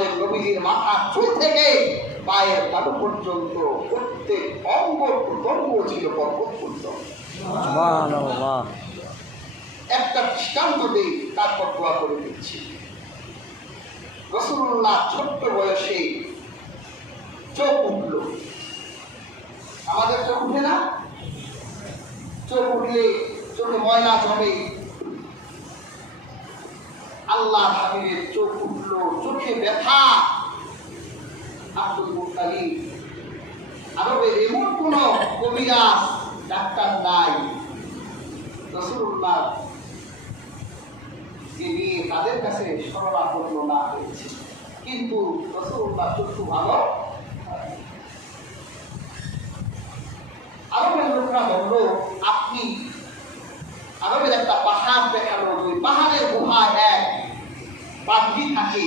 আমাদের নবীজির মাথা চুল থেকে পায়ের তালু পর্যন্ত প্রত্যেক অঙ্গ প্রত্যঙ্গ ছিল পর্বত সুবহানাল্লাহ। একটা দৃষ্টান্ত দিই তারপর দোয়া করে দিচ্ছি। রসুল্লাহ ছোট্ট বয়সে চোখ উঠল। আমাদের চোখ উঠে না? চোখ উঠলে চোখে ময়লা জমে। আল্লাহ হাবিবের চোখ উঠল। চোখে ব্যথা আরবের এমন কোন কবিরাজ, ডাক্তার নাই। রসুল্লাহ তাদের কাছে শরণাপন্ন না হয়েছে। কিন্তু রসুল্লাহ চক্ষু ভালো আরবের লোকরা বলল, আপনি আরবের একটা পাহাড় ওই পাহাড়ের পাখি থাকে,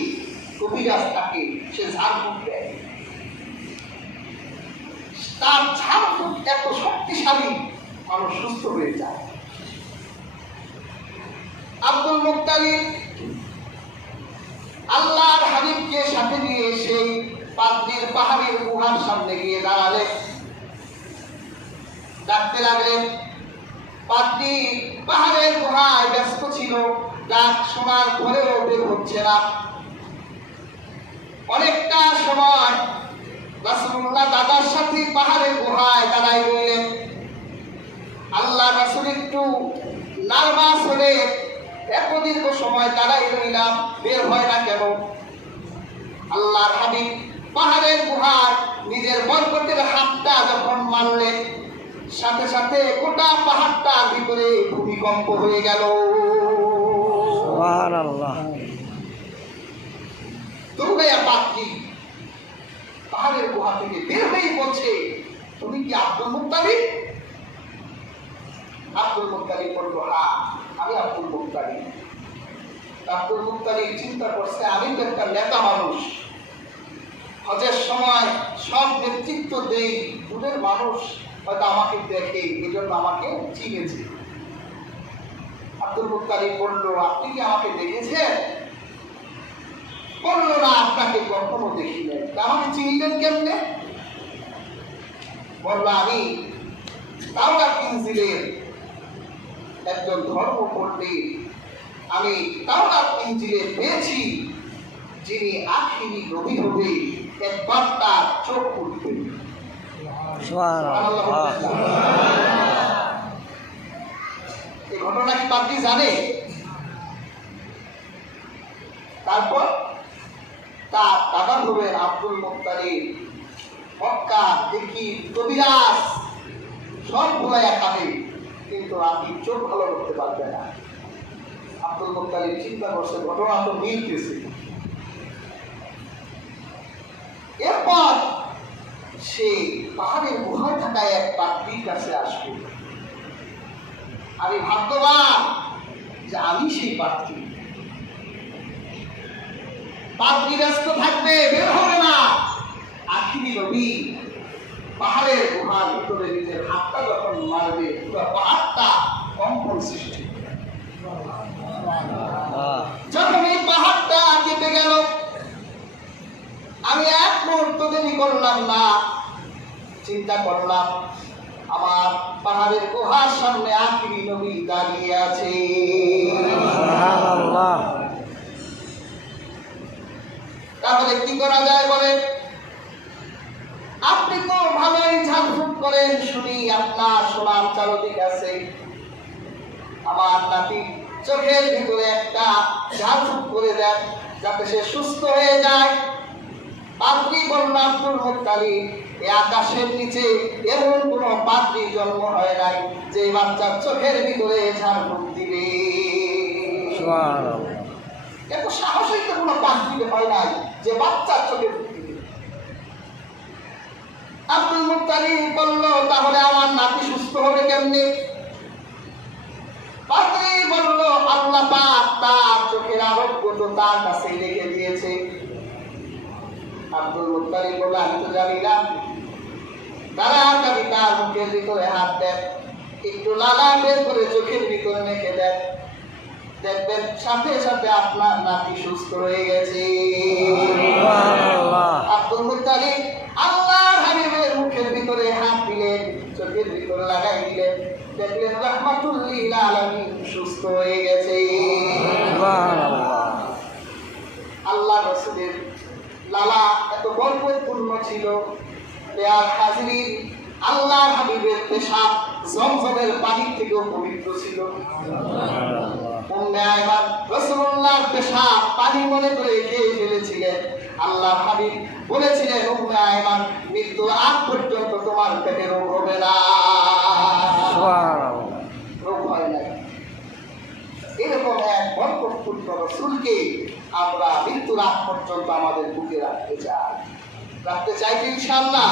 কবিরাজ থাকে, সে ঝাড়ফুঁক দেয়। তার ঝাড়ফুঁক এত শক্তিশালী, মানুষ সুস্থ হয়ে যায়। আব্দুল মুক্তালিব আল্লাহর হাবিবকে সাথে নিয়ে সেই পাদ্রির পাহাড়ের গুহার সামনে গিয়ে দাঁড়ালেন। ডাকতে লাগলেন, পাদ্রি, পাহাড়ের গুহায় ব্যস্ত ছিল ডাক শোনার পরেও বের হচ্ছে না অনেকটা সময় রাসূলুল্লাহ দাদার সাথে পাহাড়ের গুহায় দাঁড়াই রইলেন। আল্লাহ রাসূল একটু নার্ভাস হলে এত দীর্ঘ সময় দাঁড়াই রইলাম, বের হয় না কেন? আল্লাহর হাবিব পাহাড়ের গুহায় নিজের বরকতের হাতটা যখন মারলেন, সাথে সাথে গোটা পাহাড়টার ভিতরে ভূমিকম্প হয়ে গেল। সুবহানাল্লাহ। দুর্গাইয়া পাত্রী পাহাড়ের গুহা থেকে বের হয়ে বলছে, তুমি কি আব্দুল মুক্তালিব? আব্দুল মুক্তালিব বলল হ্যাঁ আমি আব্দুল মুক্তালিব। আব্দুল মুক্তালিব চিন্তা করছে, আমি তো একটা নেতা মানুষ। হজের সময় সব নেতৃত্ব দেই দূরের মানুষ হয়তো আমাকে দেখে এই জন্য আমাকে চিনেছে। আব্দুল বলল আপনি কি আমাকে দেখেছেন? বলল না আপনাকে কখনো দেখি নাই। তা আমাকে চিনলেন কেমনে? বলল আমি তাওরা কিনছিলেন একজন ধর্ম পণ্ডিত। আমি তাওরা কিনজিলে পেয়েছি যিনি আখিরি নবী হবে একবার তার চোখ উঠবে ঘটনা কি পাত্রী জানে? তারপর তার দাদা হবেন আব্দুল মুক্তারিব মক্কা দেখি কবিরাজ, সব ভুলাইয়া খাবে কিন্তু আপনি চোখ ভালো করতে পারবে না। আব্দুল মুক্তারিব চিন্তা করছে, ঘটনা তো মিলতেছে। এরপর সে পাহাড়ের গুহায় থাকা এক পাত্রীর কাছে আসবে। আমি ভাগ্যবান যে আমি সেই পাত্রী পাত্রী ব্যস্ত থাকবে, বের হবে না আখিরি রবি পাহাড়ের গুহার ভিতরে নিজের হাতটা যখন মারবে, পুরো পাহাড়টা কম্পন সৃষ্টি। যখন এই পাহাড়টা কেঁপে গেল, আমি এক মুহূর্ত দেরি করলাম না, চিন্তা করলাম আমার পাহাড়ের গুহার সামনে আখিরি নবী দাঁড়িয়ে আছে। তাহলে কি করা যায় বলে আপনি তো ভালোই ঝাড়ফুঁক করেন শুনি আপনার সোনার চালতিক আছে। আমার নাতি চোখের ভিতরে একটা ঝাড়ফুঁক করে দেন যাতে সে সুস্থ হয়ে যায়। পাত্রী বলল আব্দুল মুক্তালিব এ আকাশের নিচে এমন কোন পাত্রী জন্ম হয় নাই যে বাচ্চার চোখের ভিতরে ঝাড়ফুঁক দিবে। এত সাহসই তো কোনো পাত্রীকে হয় নাই যে বাচ্চার চোখে ফুটে দিবে। আব্দুল মুক্তালিব বলল তাহলে আমার নাতি সুস্থ হবে কেমনে? পাত্রী বলল আল্লাহ পাক তার চোখের আরোগ্য তো তার কাছে রেখে দিয়েছে। আব্দুল মুক্তালিব বলল আমি তো জানি না। তাড়াতাড়ি তার মুখের ভিতরে হাত দেন একটু লালা বের করে চোখের ভিতরে মেখে দেন দেখবেন সাথে সাথে আপনার নাতি সুস্থ হয়ে গেছে আব্দুল মুতালিম আল্লাহর হাবিবের মুখের ভিতরে হাত দিলেন চোখের ভিতরে লাগাই দিলেন দেখলেন রহমাতুল্লিল আলমী সুস্থ হয়ে গেছে আল্লাহ রসুলের লালা এত গল্পের পূর্ণ ছিল। আল্লাহ হাবিবের পেশাব জমজমের থেকেও পবিত্র ছিল। পেশাব পানি মনে করে খেয়ে ফেলেছিলেন? আল্লাহ হাবিব বলেছিলেন উম্মে আয়মান মৃত্যুর আগ পর্যন্ত তোমার পেটে রোগ হবে না। রোগ হয় এরকম এক রসুলকে আমরা মৃত্যুর আগ পর্যন্ত আমাদের বুকে রাখতে চাই। রাখতে চাই কি ইনশাআল্লাহ।